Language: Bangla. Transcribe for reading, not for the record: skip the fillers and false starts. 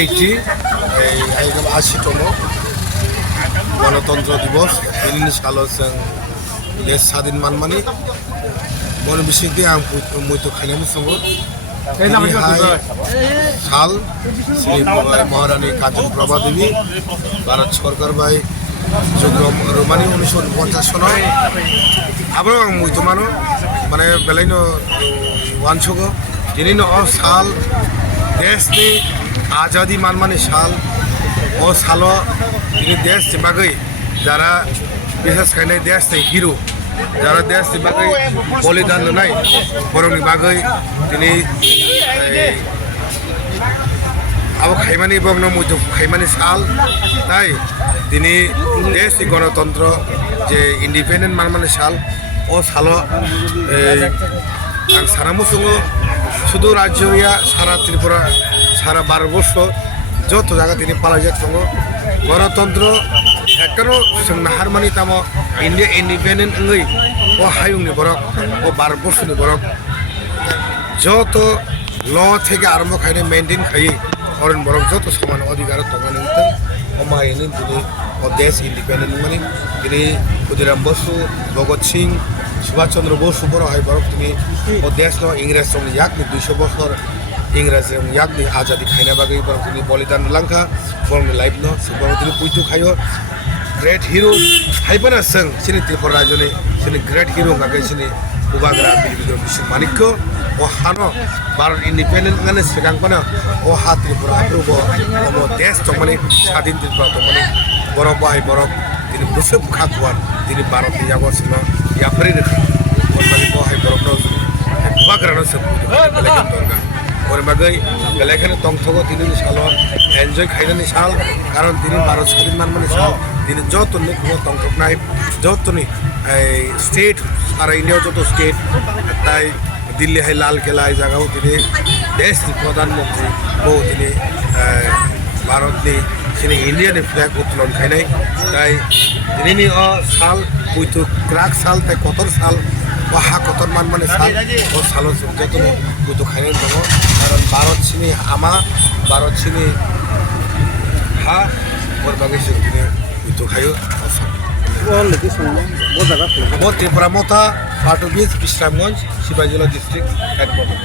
এইটি একদম 80তম গণতন্ত্র দিবস ini salah sang des sadin manmani mon bisiki ang muito khainami songo সাল শ্রী মহারানী কাঞ্চন প্রভা দেবী ভারত সরকার বাই রোমানি 1950 সন আবার আং muito mano মানে বেলাইনো ওয়ানসগো যিনি সাল দেশনি आजादी मानमानि साल ओ सालो दिनै देश बागै যারা বিশেষ खायनाय देश नि हिरो যারা देश नि बागै बलिदान होनाय बर'नि बागै दिनै आबो खायमानि बगनो मुजु खायमानि साल ताई दिनै देश नि गणतंत्र जे इंडिपेंडेंट मानमानि साल ओ सालो आं सारामुसुङो শুধু রাজ্য হইয়া সারা ত্রিপুরা সারা ভারতবর্ষ যত জায়গা তিনি পালাইজাত দङ গণতন্ত্র একটারও जों नाहारमानि तामो इन्डिया इंडिपेंडेंट ओङै ও হায়ুংনি বরক ও ভারতবর্ষनि বরক যত ল থেকে আরম্ভ খাইনে মেইনটেইন খাই অরন বরক যত সমান অধিকার দङ ও মাইনি দিনে ও দেশ इंडिपेंडेंट माने दिनै ক্ষুদিরাম বসু ভগৎ সিং সুভাষ চন্দ্র বসু বড় হয় বরক তুমি ও দেশ ন ইংরেজ সঙ্গ ইয়াকনি 200 বছর ইংরেজ ইয়াকনি আজাদি খাইনা বাগै বরক তুমি বলিদান লাংখা বরংनि লাইফ ন বরক তুমি পুইতু খাयो ग्रेट हिरो हाइपना जों सिनि त्रिपुरा राज्यनि सिनि ग्रेट हिरो गागै सिनि उबाग्रा बिलिबिग्र बिसु मानिक्य ओ हानो भारत इंडिपेंडेंट गाने सिगांपना ओ हा त्रिपुरा प्रुबो ओ देश तमनि स्वाधीन त्रिपुरा तमनि बरफ बाहाय बरफ दिनै बुसु बुखाकुवार दिनै भारत यागो सिनो याफरि रखा बरमानि बाहाय बरफ न उबाग्रानो सब दरगा और बागै बेलेखाने तंथगो दिनै सालो एन्जय खायनानि साल कारण दिनै भारत स्वाधीन मानमानि साल दिनै जतनि तंथकनाय जतनि स्टेट सारा इंडिया जत स्टेट ताई दिल्ली है लाल किला जगह दिनै देशनि प्रधानमंत्री बो दिनै भारतनि सिनि इंडियानि फ्लैग उत्तोलन खायनाय ताई दिनैनि अ साल बुइतु क्राक साल ताई कतर साल हा कतर मानमानि साल ओ सालो जतनि बुइतु खायनाय दङ कारण भारत सिनि आमा भारत सिनि हा और बागै जों दिनै बुइतु खायो त्रिपुरा मथा पाटुबिस बिश्रामगंज शिवाजिला डिस्ट्रिक्ट हेडक्वार्टार